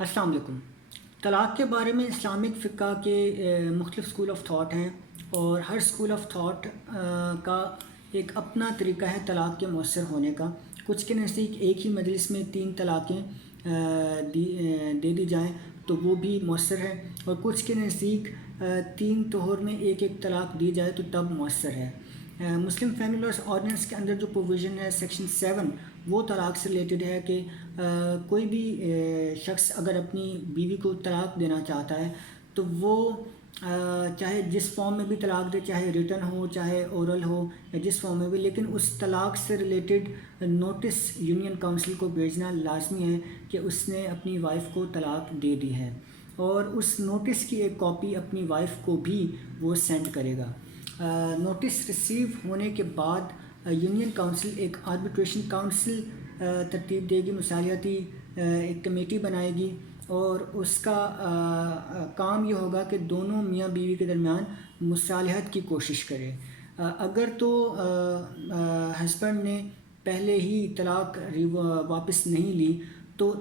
السلام علیکم۔ طلاق کے بارے میں اسلامک فقہ کے مختلف اسکول آف تھاٹ ہیں، اور ہر اسکول آف تھاٹ کا ایک اپنا طریقہ ہے طلاق کے مؤثر ہونے کا۔ کچھ کے نزدیک ایک ہی مجلس میں 3 طلاقیں دے دی جائیں تو وہ بھی مؤثر ہے، اور کچھ کے نزدیک 3 طہور میں ایک طلاق دی جائے تو تب مؤثر ہے۔ مسلم فیملی لاء آرڈیننس کے اندر جو پروویژن ہے سیکشن 7، وہ طلاق سے ریلیٹڈ ہے کہ کوئی بھی شخص اگر اپنی بیوی کو طلاق دینا چاہتا ہے تو وہ چاہے جس فارم میں بھی طلاق دے، چاہے ریٹن ہو، چاہے اورل ہو، یا جس فارم میں بھی، لیکن اس طلاق سے ریلیٹڈ نوٹس یونین کونسل کو بھیجنا لازمی ہے کہ اس نے اپنی وائف کو طلاق دے دی ہے، اور اس نوٹس کی ایک کاپی اپنی وائف کو بھی وہ سینڈ کرے گا۔ نوٹس ریسیو ہونے کے بعد یونین کونسل ایک آربیٹریشن کونسل ترتیب دے گی، مصالحتی ایک کمیٹی بنائے گی، اور اس کا کام یہ ہوگا کہ دونوں میاں بیوی کے درمیان مصالحت کی کوشش کرے۔ اگر تو ہسبینڈ نے پہلے ہی طلاق واپس نہیں لی تو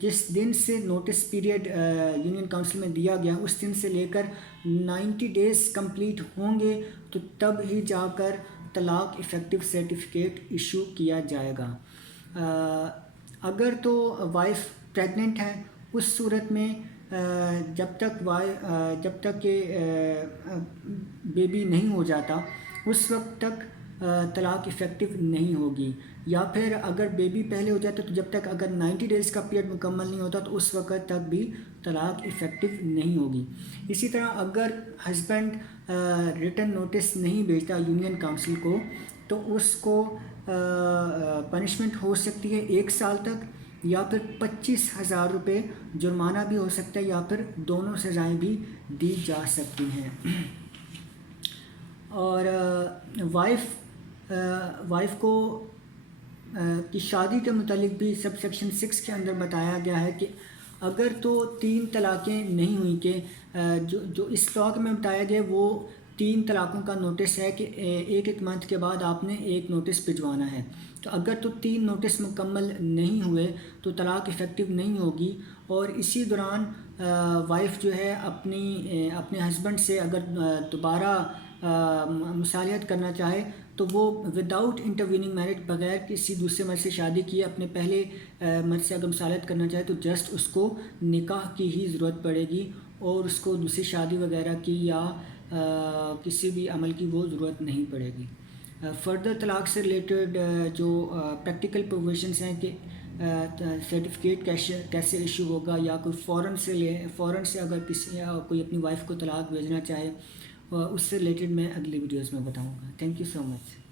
جس دن سے نوٹس پیریڈ یونین کونسل میں دیا گیا اس دن سے لے کر 90 ڈیز کمپلیٹ ہوں گے تو تب ہی جا کر طلاق افیکٹو سرٹیفکیٹ ایشو کیا جائے گا۔ اگر تو وائف پریگننٹ ہے، اس صورت میں جب تک کہ بیبی نہیں ہو جاتا اس وقت تک طلاق افیکٹو نہیں ہوگی، یا پھر اگر بیبی پہلے ہو جاتا تو جب تک اگر 90 ڈیز کا پیریڈ مکمل نہیں ہوتا تو اس وقت تک بھی طلاق افیکٹو نہیں ہوگی۔ اسی طرح اگر ہسبینڈ ریٹن نوٹس نہیں بھیجتا یونین کونسل کو تو اس کو پنشمنٹ ہو سکتی ہے 1 سال تک، یا پھر 25,000 روپے جرمانہ بھی ہو سکتا ہے، یا پھر دونوں سزائیں بھی دی جا سکتی ہیں۔ اور وائف کو کی شادی کے متعلق بھی سب سیکشن 6 کے اندر بتایا گیا ہے کہ اگر تو 3 طلاقیں نہیں ہوئیں، کہ جو اس طلاق میں بتایا گیا وہ 3 طلاقوں کا نوٹس ہے کہ ایک منتھ کے بعد آپ نے ایک نوٹس بھجوانا ہے، تو اگر تو 3 نوٹس مکمل نہیں ہوئے تو طلاق افیکٹو نہیں ہوگی۔ اور اسی دوران وائف جو ہے اپنے ہسبینڈ سے اگر دوبارہ مصالحت کرنا چاہے تو وہ وداؤٹ انٹروننگ میرج، بغیر کسی دوسرے مرد سے شادی کیے اپنے پہلے مرد سے اگر مصالحت کرنا چاہے تو جسٹ اس کو نکاح کی ہی ضرورت پڑے گی، اور اس کو دوسری شادی وغیرہ کی یا کسی بھی عمل کی وہ ضرورت نہیں پڑے گی۔ فردر طلاق سے ریلیٹڈ جو پریکٹیکل پروویژنس ہیں کہ سرٹیفکیٹ کیسے ایشو ہوگا، یا کوئی فوراً سے اگر کوئی اپنی وائف کو طلاق بھیجنا چاہے، اس سے ریلیٹڈ میں اگلی ویڈیوز میں بتاؤں گا۔ Thank you so much.